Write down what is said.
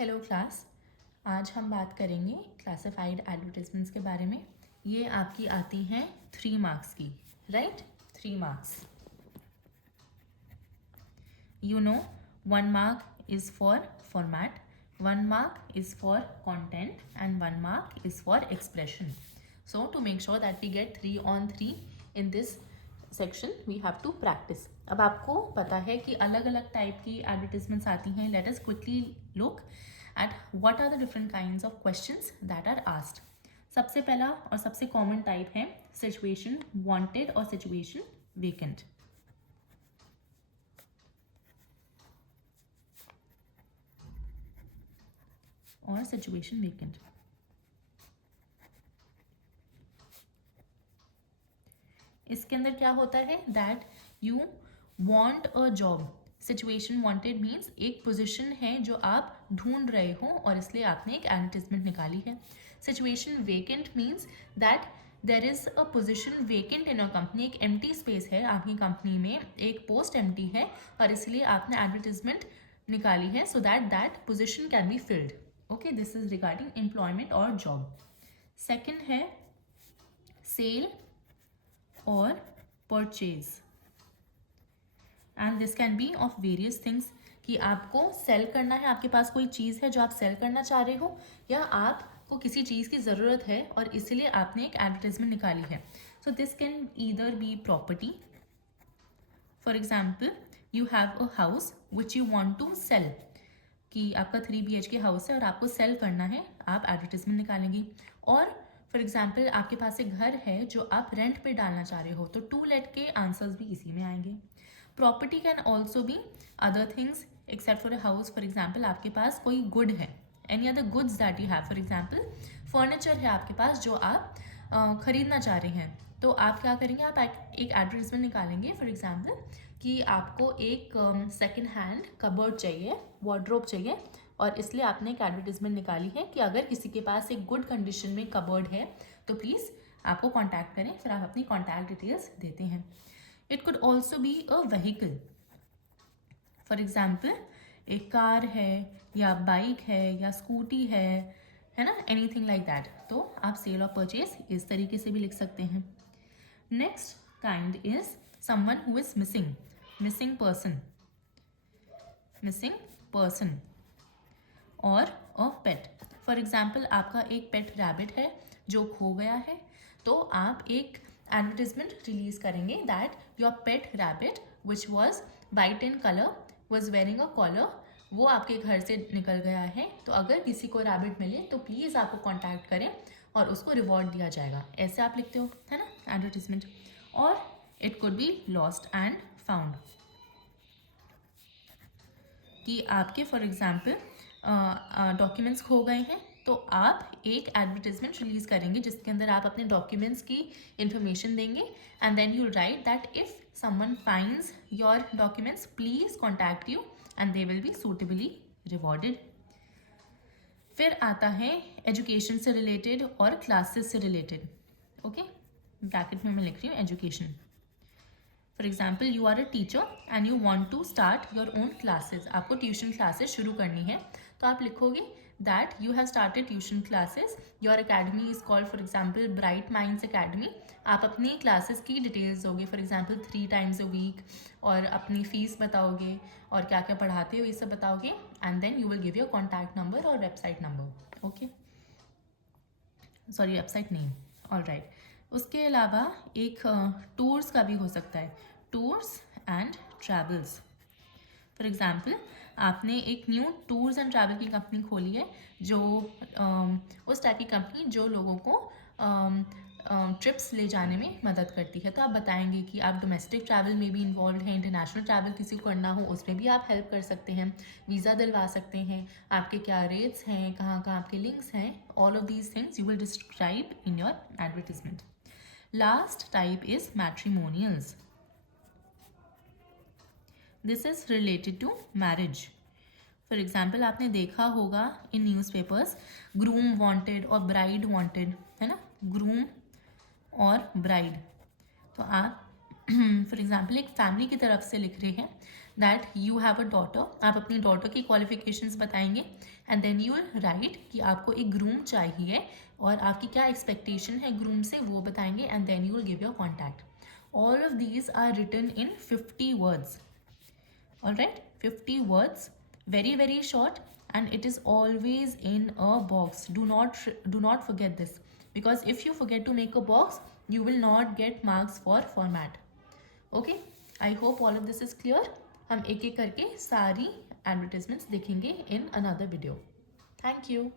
Hello class. आज हम बात करेंगे क्लासिफाइड एडवर्टाइजमेंट्स के बारे में। ये आपकी आती हैं 3 मार्क्स की, right? 3 marks. You know 1 mark is for format, 1 mark is for content and 1 mark is for expression. So to make sure that we get 3 on 3 in this section we have to practice. अब आपको पता है कि अलग अलग type की advertisements आती हैं. Let us quickly look at what are the different kinds of questions that are asked. सबसे पहला और सबसे कॉमन टाइप है सिचुएशन वांटेड और सिचुएशन वेकेंट. और सिचुएशन वेकेंट. इसके अंदर क्या होता है that you want a job. Situation wanted means एक पोजीशन है जो आप ढूंढ रहे हो और इसलिए आपने एक एडवर्टाइजमेंट निकाली है. Situation vacant means that there is a position vacant in a company. एक एम्प्टी स्पेस है आपकी कंपनी में, एक पोस्ट एम्प्टी है और इसलिए आपने एडवर्टाइजमेंट निकाली है so that that position can be filled. Okay, this is regarding employment और जॉब. सेकेंड है सेल और purchase and this can be of various things. कि आपको सेल करना है, आपके पास कोई चीज़ है जो आप सेल करना चाह रहे हो या आपको किसी चीज़ की ज़रूरत है और इसीलिए आपने एक एडवर्टाइजमेंट निकाली है. So this can either be property. For example you have a house which you want to sell. कि आपका 3 BHK हाउस है और आपको सेल करना है, आप एडवर्टाइजमेंट निकालेंगी. और फॉर एग्जाम्पल आपके पास एक घर है जो आप रेंट पे डालना चाह रहे हो, तो टू लेट के आंसर्स भी इसी में आएंगे. Property can also be other things except for a house. For example आपके पास कोई गुड है, any other goods that you have. For example furniture है आपके पास जो आप खरीदना चाह रहे हैं, तो आप क्या करेंगे, आप एक एडवर्टाइजमेंट निकालेंगे. फॉर एग्जाम्पल कि आपको एक सेकेंड हैंड कबर्ड चाहिए, वार्डरोब चाहिए और इसलिए आपने एक एडवर्टाइजमेंट निकाली है कि अगर किसी के पास एक गुड कंडीशन में कबर्ड है तो प्लीज़ आपको कांटेक्ट करें. फिर आप अपनी कांटेक्ट डिटेल्स देते हैं. It could also be a vehicle. For example एक कार है या बाइक है या स्कूटी है ना, एनीथिंग लाइक दैट. तो आप सेल और परचेज इस तरीके से भी लिख सकते हैं. Next kind is someone who is missing. Missing person, missing person और अ पेट. फॉर एग्जाम्पल आपका एक पेट रैबिट है जो खो गया है, तो आप एक एडवर्टाइजमेंट रिलीज करेंगे that your pet rabbit which was white in colour was wearing a collar. वो आपके घर से निकल गया है, तो अगर किसी को रैबिट मिले तो प्लीज़ आपको कॉन्टैक्ट करें और उसको रिवॉर्ड दिया जाएगा. ऐसे आप लिखते हो, है ना, एडवर्टाइजमेंट. और it could be lost and found. कि आपके फॉर एग्जाम्पल डॉक्यूमेंट्स खो गए हैं, तो आप एक एडवर्टाइजमेंट रिलीज करेंगे जिसके अंदर आप अपने डॉक्यूमेंट्स की इंफॉर्मेशन देंगे and then you write that if someone finds your documents please contact you and they will be suitably rewarded. फिर आता है एजुकेशन से रिलेटेड और क्लासेस से रिलेटेड. ओके, ब्रैकेट में मैं लिख रही हूँ education. For example you are a teacher and you want to start your own classes. आपको ट्यूशन क्लासेस शुरू करनी है, तो आप लिखोगे that you have started tuition classes. Your academy is called for example bright minds academy. आप अपनी classes की डिटेल्स दोगे, for example 3 times a week, और अपनी फीस बताओगे और क्या क्या पढ़ाते हो ये सब बताओगे and then you will give your contact number और website number. Okay, sorry website name. All right. उसके अलावा एक टूर्स का भी हो सकता है, tours and travels. For example आपने एक न्यू टूर्स एंड ट्रैवल की कंपनी खोली है जो उस टाइप की कंपनी जो लोगों को ट्रिप्स ले जाने में मदद करती है. तो आप बताएंगे कि आप डोमेस्टिक ट्रैवल में भी इन्वॉल्व हैं, इंटरनेशनल ट्रैवल किसी को करना हो उसमें भी आप हेल्प कर सकते हैं, वीज़ा दिलवा सकते हैं, आपके क्या रेट्स हैं, कहाँ कहाँ आपके लिंक्स हैं. All of these things you will describe in your advertisement. Last type is matrimonials. This is related to marriage. For example आपने देखा होगा इन न्यूज़पेपर्स ग्रूम वांटेड और ब्राइड वांटेड, है ना, ग्रूम और ब्राइड. तो आप फॉर एग्जाम्पल एक फैमिली की तरफ से लिख रहे हैं that you have a daughter, आप अपनी डॉटर की क्वालिफिकेशंस बताएंगे and then you will write कि आपको एक ग्रूम चाहिए और आपकी क्या एक्सपेक्टेशन है ग्रूम से वो बताएंगे and then you will give your contact. All of these are written in 50 words. All right, 50 words, very very short, and it is always in a box. Do not forget this, because if you forget to make a box, you will not get marks for format. Okay, I hope all of this is clear. हम एक एक करके सारी advertisements देखेंगे in another video. Thank you.